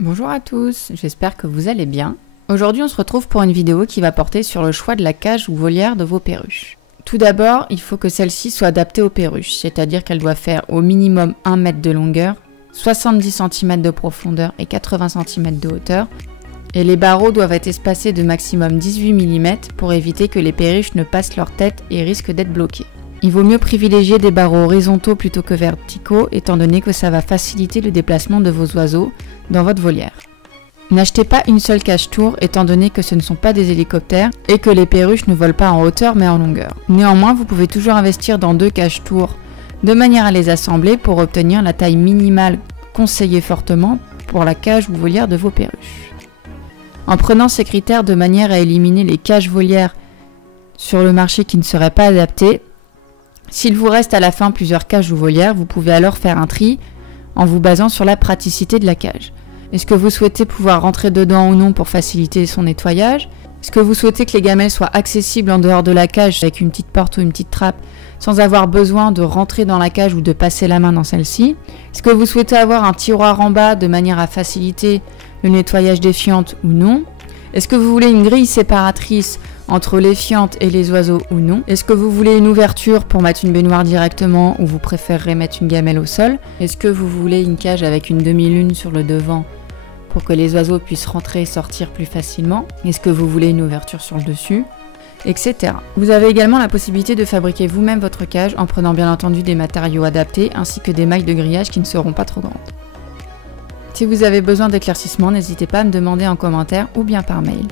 Bonjour à tous, j'espère que vous allez bien. Aujourd'hui on se retrouve pour une vidéo qui va porter sur le choix de la cage ou volière de vos perruches. Tout d'abord, il faut que celle-ci soit adaptée aux perruches, c'est-à-dire qu'elle doit faire au minimum 1 mètre de longueur, 70 cm de profondeur et 80 cm de hauteur, et les barreaux doivent être espacés de maximum 18 mm pour éviter que les perruches ne passent leur tête et risquent d'être bloquées. Il vaut mieux privilégier des barreaux horizontaux plutôt que verticaux, étant donné que ça va faciliter le déplacement de vos oiseaux dans votre volière. N'achetez pas une seule cage tour, étant donné que ce ne sont pas des hélicoptères et que les perruches ne volent pas en hauteur mais en longueur. Néanmoins, vous pouvez toujours investir dans 2 cages tour de manière à les assembler pour obtenir la taille minimale conseillée fortement pour la cage ou volière de vos perruches. En prenant ces critères de manière à éliminer les cages volières sur le marché qui ne seraient pas adaptées, s'il vous reste à la fin plusieurs cages ou volières, vous pouvez alors faire un tri en vous basant sur la praticité de la cage. Est-ce que vous souhaitez pouvoir rentrer dedans ou non pour faciliter son nettoyage? Est-ce que vous souhaitez que les gamelles soient accessibles en dehors de la cage avec une petite porte ou une petite trappe sans avoir besoin de rentrer dans la cage ou de passer la main dans celle-ci? Est-ce que vous souhaitez avoir un tiroir en bas de manière à faciliter le nettoyage des fientes ou non? Est-ce que vous voulez une grille séparatrice entre les fientes et les oiseaux ou non? Est-ce que vous voulez une ouverture pour mettre une baignoire directement ou vous préférerez mettre une gamelle au sol? Est-ce que vous voulez une cage avec une demi-lune sur le devant pour que les oiseaux puissent rentrer et sortir plus facilement? Est-ce que vous voulez une ouverture sur le dessus? Etc. Vous avez également la possibilité de fabriquer vous-même votre cage en prenant bien entendu des matériaux adaptés ainsi que des mailles de grillage qui ne seront pas trop grandes. Si vous avez besoin d'éclaircissement, n'hésitez pas à me demander en commentaire ou bien par mail.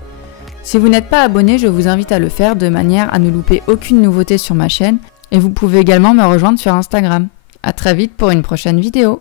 Si vous n'êtes pas abonné, je vous invite à le faire de manière à ne louper aucune nouveauté sur ma chaîne et vous pouvez également me rejoindre sur Instagram. À très vite pour une prochaine vidéo.